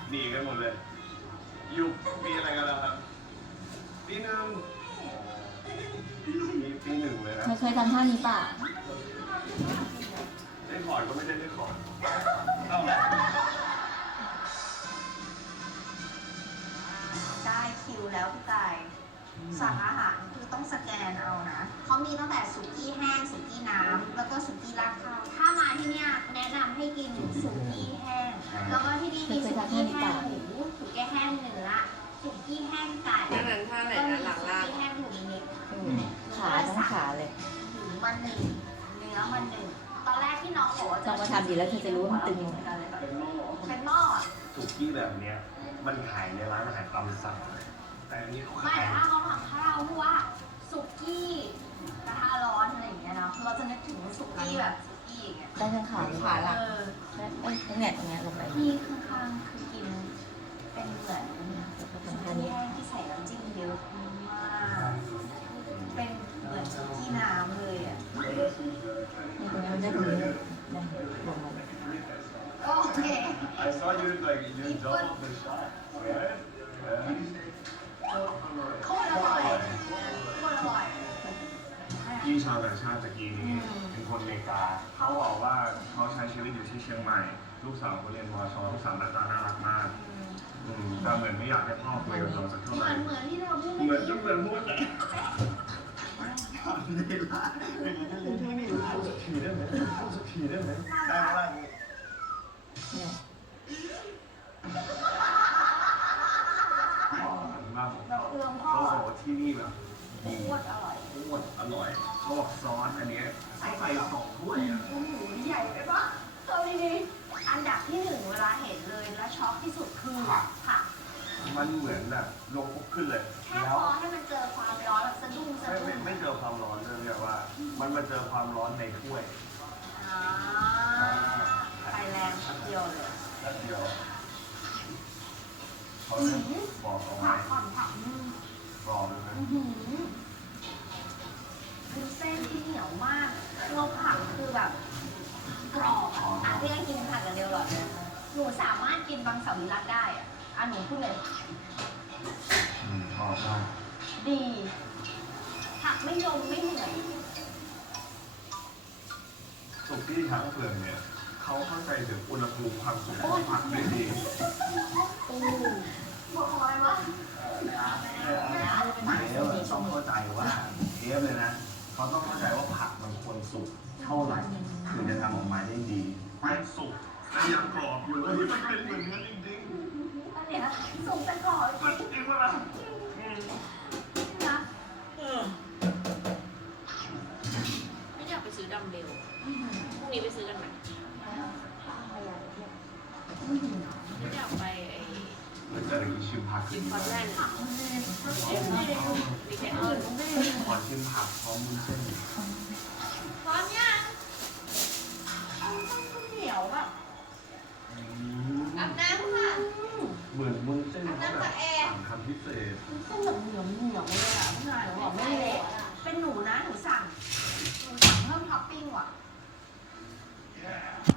หนีกันหมดเลยอยู่ปีอะไรกันแล้วครับปีหนึ่งปีหนึ่งเลยนะไม่เคยทำท่านี้ป่ะเล่นคอร์ดก็ไม่ได้เล่นคอร์ดเท่าไหร่ได้คิวแล้วพี่ไก่สั่งอาหารคือต้องสแกนเอานะเขามีตั้งแต่สุกี้แห้งสุกี้น้ำแล้วก็สุกี้ราดข้าวถ้ามาที่เนี่ยแนะนำให้กินสุกี้แห้งแล้วก็ที่นี่มีสุกี้แห้งหมูสุกี้แห้งเนื้อสุกี้แห้งไก่นั่นนั้นท่าไหนนะหลังสุล่างกี้แห้งหมูนิดขาต้องขาเลยหมูมันหนึ่งเนื้อมันหนึ่งตอนแรกที่น้องบอกว่าลองมาทำดีแล้วเธอจะรู้ว่ามันตึงยังไงเป็นหม้อสุกี้แบบเนี้ยมันขายในร้านอาหารตามสั่งแต่อันนี้เขาไม่ขายแต่ถ้าเขาทำข้าวพูดว่าสุกี้กระทะร้อนอะไรอย่างเงี้ยเนาะเราจะนึกถึงสุกี้แบบสุกี้อย่างเงี้ยได้ทั้งขาเลยขาหลังได้เอ้ยทั้งแหนกตรงเนี้ยลงไปที่ข้างๆคือกินเป็นเหมือนสุกี้แห้งที่ใส่น้ำจิ้มเยอะมากเป็นเหมือนสุกี้น้ำเลยอ่ะนี่ตรงนี้มันได้ตรงนี้ได้ลงมาโอเค I saw you like you double the shot right โคตรอร่อยโคตรอร่อยพี่ชาวต่างชาติตะกี้นี้เป็นคนอเมริกาเขาบอกว่าเขาใช้ชีวิตอยู่ที่เชียงใหม่ลูกสาวเขาเรียนมอชอลูกสาวหน้าตาน่ารักมากแต่เหมือนไม่อยากให้พ่อคุยกับเราสักเท่าไหร่เหมือนที่เราพูดเหมือนต้องเหมือนพูดแต่นี่ละพูดสักทีได้ไหมพูดสักทีได้ไหมได้ไหมเนี่ยมากเราเอื้อมพ่อเขาบอกว่าที่นี่แบบโคตรอร่อยโคตรอร่อยเขาบอกซอสอันเนี้ยใส่2 ถ้วยอ่ะโอ้โหใหญ่ไปปะเอาดีๆอันดับที่หนึ่งเวลาเห็นเลยและช็อกที่สุดคือผักมันเหมือนแบบลงปุ๊บขึ้นเลยแค่แล้พวอให้มันเจอความร้อนแบบสะดุ้งสะดุ้งไม่เจอความร้อนเลยเรียกว่า มันมาเจอความร้อนในถ้วยอ่าไปแรงชัดเดียวเลยแป๊บเดียวเขาบอกเอาไว้ผักก่อนผักนึ่งบอกเลยนะคือเส้นที่เหนียวมากตัวผักคือแบบกรอบอ่ะพี่ก็กินผักอย่างเดียวหรอเนี่ยหนูสามารถกินบางสวิรัตได้อ่ะหนูพูดเลยชอบมากดีผักไม่ยมไม่เหนื่อยสุกี้ช้างเผือกเนี่ยเขาเข้าใจถึงอุณหภูมิความสุขของผักได้ดีบอกอะไรวะเชฟต้องเข้าใจว่าเชฟเลยนะเขาต้องเข้าใจว่าผักมันควรสุกเท่าไหร่ถึงจะทำออกมาได้ดีมันสุกและยังกรอบอยู่เลยมันเป็นเหมือนกันจริงอันเนี้ยสุกแต่กรอบจๆมันริงจริงว่าล่ะนะไม่อยากไปซื้อดัมเบลพรุ่งนี้ไปซื้อกันไหมไม่อยากไปไอ้มันจะได้ชิมผักจิมฟอนแลนด์ผักมันเลยมันเอ็มเลยมีแค่อื่นขอชิมผักพร้อมมุ้นเส้นตอนเนี้ยมันเหนียวแบบอาบน้ำค่ะเหมือนมุ้นเส้นเขาแบบสั่งทำพิเศษมันต้องแบบเหนียวเลยอ่ะผู้ชายบอกไม่เละเป็นหนูนะหนูสั่งเพิ่มท็อปปิ้งว่ะ